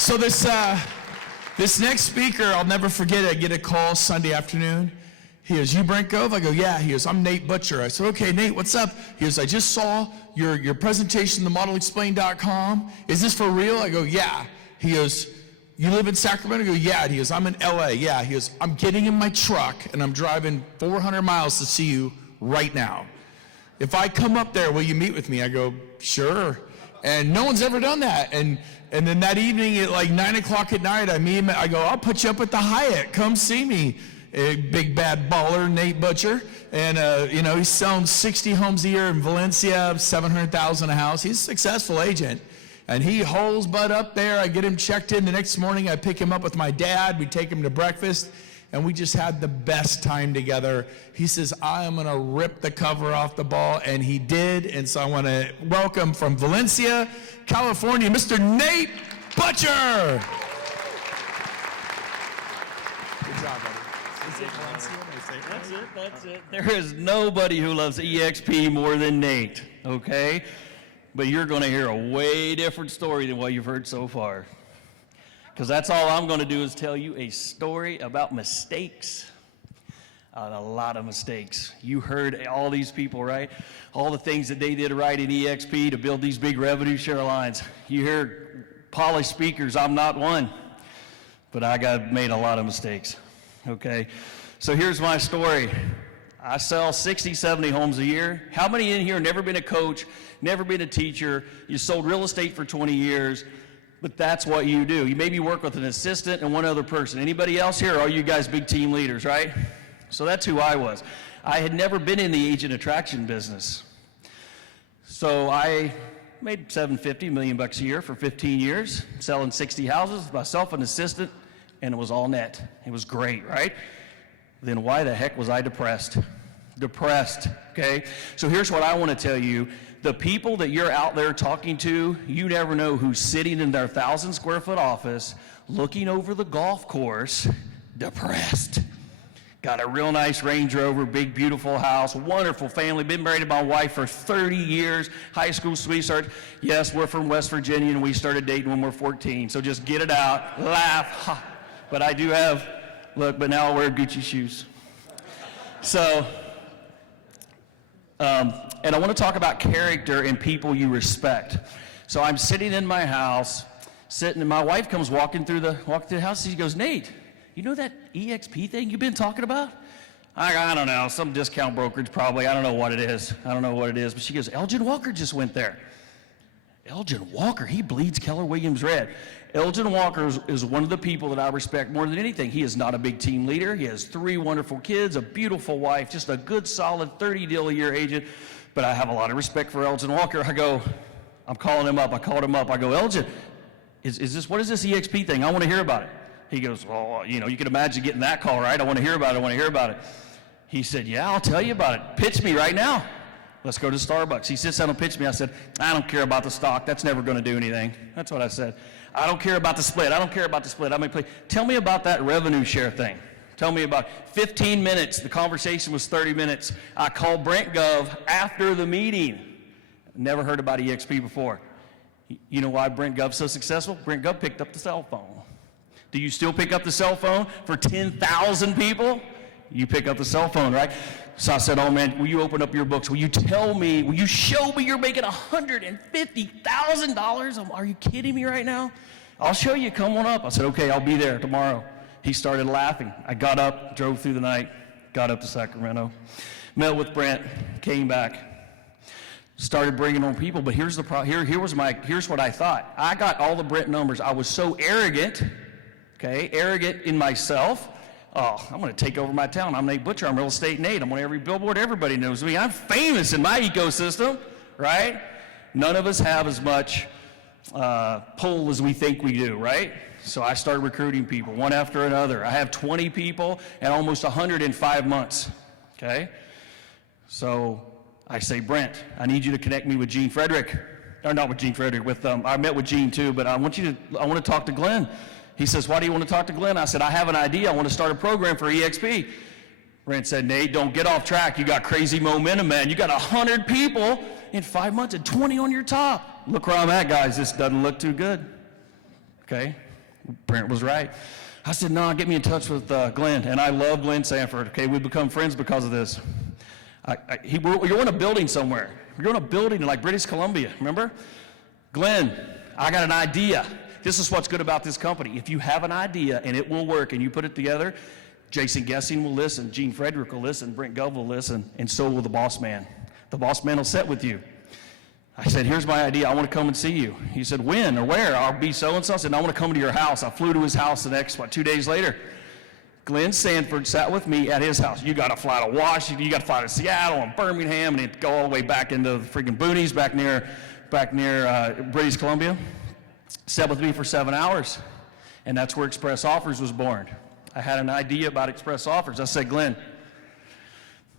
So this next speaker, I'll never forget it. I get a call Sunday afternoon. He goes, "You Brent Gove?" I go, "Yeah." He goes, "I'm Nate Butcher." I said, "Okay, Nate, what's up?" He goes, "I just saw your presentation, themodelexplain.com. Is this for real?" I go, "Yeah." He goes, "You live in Sacramento?" I go, "Yeah." He goes, "I'm in LA." "Yeah." He goes, "I'm getting in my truck and I'm driving 400 miles to see you right now. If I come up there, will you meet with me?" I go, "Sure." And no one's ever done that. And then that evening at like 9 o'clock at night, I meet him. I go, "I'll put you up at the Hyatt. Come see me." A big bad baller, Nate Butcher. And he's selling 60 homes a year in Valencia, 700,000 a house. He's a successful agent. And he holds butt up there. I get him checked in. The next morning, I pick him up with my dad. We take him to breakfast. And we just had the best time together. He says, "I am gonna rip the cover off the ball," and he did. And so I wanna welcome from Valencia, California, Mr. Nate Butcher. Good job, buddy. Is it Valencia? That's it. There is nobody who loves EXP more than Nate, okay? But you're gonna hear a way different story than what you've heard so far. Because that's all I'm going to do is tell you a story about mistakes. A lot of mistakes. You heard all these people, right? All the things that they did right in EXP to build these big revenue share lines. You hear polished speakers. I'm not one. But I made a lot of mistakes. Okay? So here's my story. I sell 60, 70 homes a year. How many in here have never been a coach, never been a teacher? You sold real estate for 20 years. But that's what you do. You maybe work with an assistant and one other person. Anybody else here? All you guys big team leaders, right? So that's who I was. I had never been in the agent attraction business. So I made $750 million a year for 15 years, selling 60 houses, myself an assistant, and it was all net. It was great, right? Then why the heck was I depressed? Depressed, okay? So here's what I want to tell you. The people that you're out there talking to, you never know who's sitting in their 1,000 square foot office, looking over the golf course, depressed. Got a real nice Range Rover, big beautiful house, wonderful family, been married to my wife for 30 years, high school sweetheart. Yes, we're from West Virginia and we started dating when we were 14, so just get it out, laugh. But I do have, look, but now I wear Gucci shoes. So, and I want to talk about character and people you respect. So I'm sitting in my house, and my wife comes walking through the house. She goes, "Nate, you know that EXP thing you've been talking about?" I don't know, some discount brokerage probably. I don't know what it is. But she goes, "Elgin Walker just went there." Elgin Walker, he bleeds Keller Williams red. Elgin Walker is one of the people that I respect more than anything. He is not a big team leader. He has 3 wonderful kids, a beautiful wife, just a good, solid 30-deal-a-year agent. But I have a lot of respect for Elgin Walker. I'm calling him up. I called him up. I go, "Elgin, what is this EXP thing? I want to hear about it." He goes, "Well, you can imagine getting that call, right? I want to hear about it. He said, "Yeah, I'll tell you about it. Pitch me right now. Let's go to Starbucks." He sits down and pitched me. I said, "I don't care about the stock. That's never going to do anything." That's what I said. "I don't care about the split. Tell me about that revenue share thing. Tell me about 15 minutes. The conversation was 30 minutes. I called Brent Gove after the meeting. Never heard about EXP before. You know why Brent Gove's so successful? Brent Gove picked up the cell phone. Do you still pick up the cell phone for 10,000 people? You pick up the cell phone, right? So I said, "Oh man, will you open up your books? Will you show me you're making $150,000? Are you kidding me right now? I'll show you, come on up." I said, "Okay, I'll be there tomorrow." He started laughing. I got up, drove through the night, got up to Sacramento, met with Brent, came back, started bringing on people. But here's the problem. Here's what I thought. I got all the Brent numbers. I was so arrogant in myself. Oh, I'm going to take over my town. I'm Nate Butcher. I'm Real Estate Nate. I'm on every billboard. Everybody knows me. I'm famous in my ecosystem, right? None of us have as much pull as we think we do, right? So I started recruiting people one after another. I have 20 people and almost 100 in 5 months, okay? So I say, "Brent, I need you to connect me with Gene Frederick." Or not with Gene Frederick, I met with Gene too, but I want to talk to Glenn. He says, "Why do you want to talk to Glenn?" I said, "I have an idea. I want to start a program for EXP." Brent said, "Nate, don't get off track. You got crazy momentum, man. You got 100 people in 5 months and 20 on your top. Look where I'm at, guys. This doesn't look too good." Okay? Brent was right. I said, no, get me in touch with Glenn. And I love Glenn Sanford. Okay, we've become friends because of this. You're in a building somewhere. You're in a building in like British Columbia, remember? Glenn, I got an idea. This is what's good about this company. If you have an idea and it will work and you put it together, Jason Gessing will listen, Gene Frederick will listen, Brent Gove will listen, and so will the boss man. The boss man will sit with you. I said, here's my idea. I want to come and see you. He said, when or where? I'll be so-and-so. I said, I want to come to your house. I flew to his house the next, 2 days later. Glenn Sanford sat with me at his house. You got to fly to Washington, you got to fly to Seattle and Birmingham, and go all the way back into the freaking boonies back near British Columbia. Sat with me for 7 hours, and that's where Express Offers was born. I had an idea about Express Offers. I said, Glenn,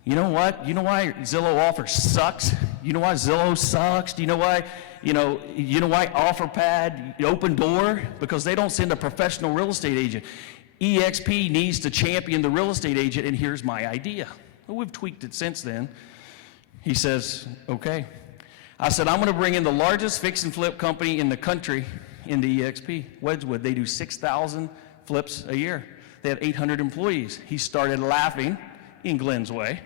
you know what? You know why Zillow Offers sucks? You know why Zillow sucks? Do you know why? You know why OfferPad, Open Door? Because they don't send a professional real estate agent. EXP needs to champion the real estate agent, and here's my idea. Well, we've tweaked it since then. He says, okay. I said, I'm going to bring in the largest fix and flip company in the country into EXP, Wedgwood. They do 6,000 flips a year. They have 800 employees. He started laughing in Glenn's way.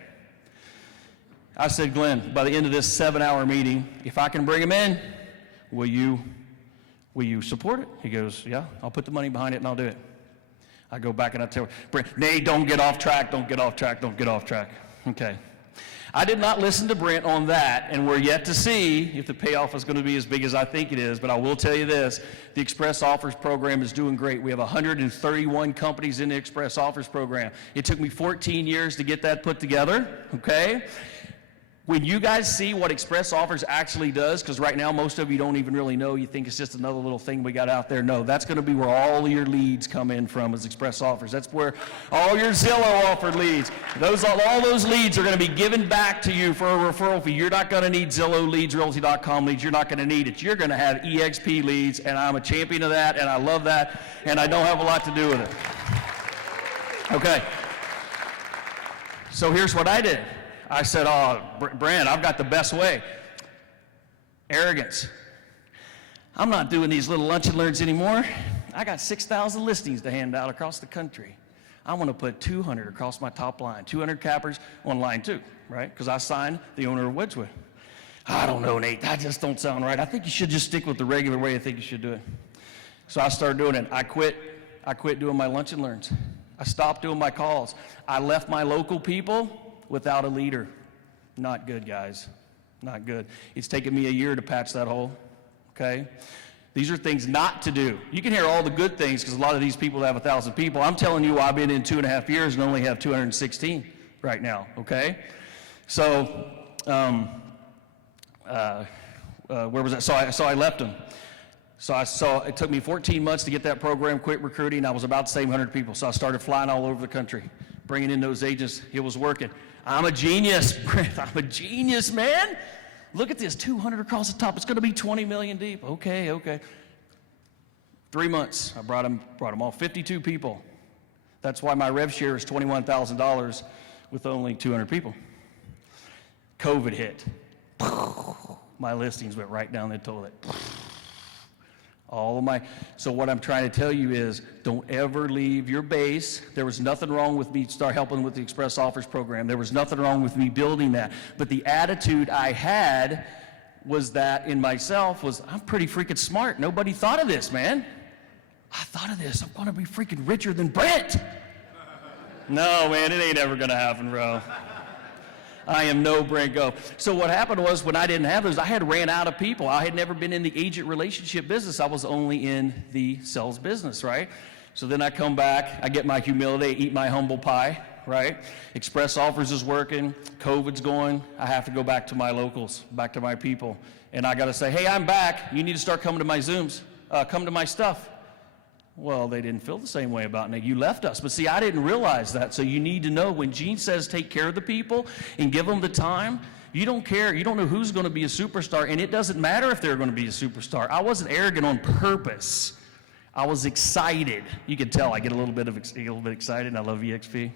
I said, Glenn, by the end of this 7-hour meeting, if I can bring him in, will you support it? He goes, yeah, I'll put the money behind it and I'll do it. I go back and I tell Brent, Nate, don't get off track, don't get off track, don't get off track. Okay. I did not listen to Brent on that, and we're yet to see if the payoff is going to be as big as I think it is, but I will tell you this, the Express Offers program is doing great. We have 131 companies in the Express Offers program. It took me 14 years to get that put together, okay? When you guys see what Express Offers actually does, because right now most of you don't even really know, you think it's just another little thing we got out there. No, that's going to be where all your leads come in from is Express Offers. That's where all your Zillow offered leads, all those leads are going to be given back to you for a referral fee. You're not going to need Zillow leads, Realty.com leads. You're not going to need it. You're going to have EXP leads, and I'm a champion of that, and I love that, and I don't have a lot to do with it. Okay. So here's what I did. I said, oh, Brent, I've got the best way. Arrogance. I'm not doing these little lunch and learns anymore. I got 6,000 listings to hand out across the country. I want to put 200 across my top line, 200 cappers on line 2, right? Because I signed the owner of Wedgwood. I don't know, Nate, that just don't sound right. I think you should just stick with the regular way I think you should do it. So I started doing it. I quit doing my lunch and learns. I stopped doing my calls. I left my local people without a leader. Not good, guys. Not good. It's taken me a year to patch that hole, okay? These are things not to do. You can hear all the good things because a lot of these people have 1,000 people. I'm telling you, I've been in 2.5 years and only have 216 right now, okay? So, where was that? So I left them. So it took me 14 months to get that program, quit recruiting. I was about the same 100 people. So I started flying all over the country, bringing in those agents. It was working. I'm a genius, Brent. I'm a genius, man. Look at this, 200 across the top. It's going to be 20 million deep. Okay. 3 months, I brought them all, 52 people. That's why my rev share is $21,000 with only 200 people. COVID hit. My listings went right down the toilet. So what I'm trying to tell you is don't ever leave your base. There was nothing wrong with me start helping with the Express Offers program. There was nothing wrong with me building that. But the attitude I had was that in myself was, I'm pretty freaking smart. Nobody thought of this, man. I thought of this. I'm going to be freaking richer than Brent. No, man, it ain't ever going to happen, bro. I am no Brent Gove. So what happened was when I didn't have those, I had ran out of people. I had never been in the agent relationship business. I was only in the sales business, right? So then I come back, I get my humility, I eat my humble pie, right? Express Offers is working, COVID's going. I have to go back to my locals, back to my people. And I got to say, hey, I'm back. You need to start coming to my Zooms, come to my stuff. Well, they didn't feel the same way about me. You left us. But see, I didn't realize that. So you need to know when Gene says take care of the people and give them the time, you don't care. You don't know who's going to be a superstar. And it doesn't matter if they're going to be a superstar. I wasn't arrogant on purpose. I was excited. You can tell I get a little bit excited. And I love EXP.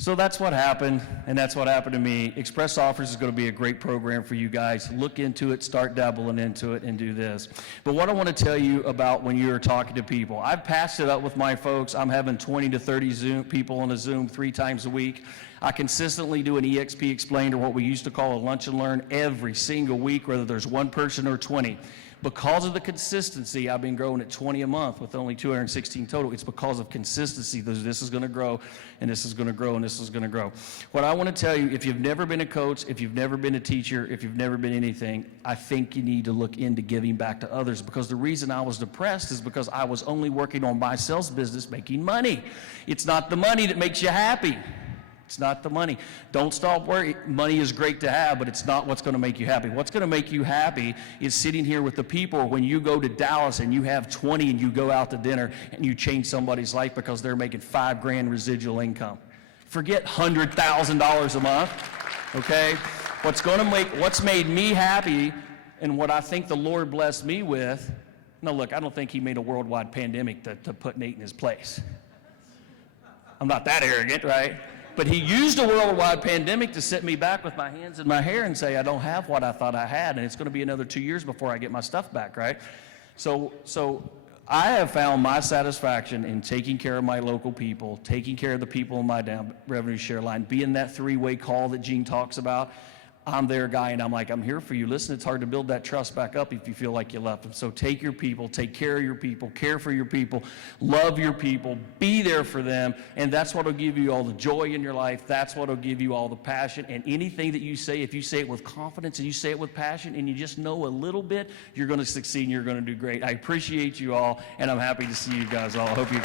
So that's what happened, and that's what happened to me. Express Offers is going to be a great program for you guys. Look into it, start dabbling into it, and do this. But what I want to tell you about when you're talking to people, I've passed it up with my folks. I'm having 20 to 30 Zoom people on a Zoom 3 times a week. I consistently do an EXP Explained, or what we used to call a lunch and learn, every single week, whether there's one person or 20. Because of the consistency, I've been growing at 20 a month with only 216 total. It's because of consistency. This is going to grow, and this is going to grow, and this is going to grow. What I want to tell you, if you've never been a coach, if you've never been a teacher, if you've never been anything, I think you need to look into giving back to others, because the reason I was depressed is because I was only working on my sales business making money. It's not the money that makes you happy. It's not the money. Don't stop worrying. Money is great to have, but it's not what's going to make you happy. What's going to make you happy is sitting here with the people when you go to Dallas and you have 20 and you go out to dinner and you change somebody's life because they're making $5,000 residual income. Forget $100,000 a month, okay? What's made me happy and what I think the Lord blessed me with, no, look, I don't think he made a worldwide pandemic to put Nate in his place. I'm not that arrogant, right? But he used a worldwide pandemic to set me back with my hands in my hair and say, I don't have what I thought I had, and it's going to be another 2 years before I get my stuff back, right? So I have found my satisfaction in taking care of my local people, taking care of the people in my down revenue share line, being that 3-way call that Gene talks about. I'm their guy, and I'm like, I'm here for you. Listen, it's hard to build that trust back up if you feel like you left them. So take your people, take care of your people, care for your people, love your people, be there for them, and that's what will give you all the joy in your life. That's what will give you all the passion. And anything that you say, if you say it with confidence and you say it with passion and you just know a little bit, you're going to succeed and you're going to do great. I appreciate you all, and I'm happy to see you guys all. I hope you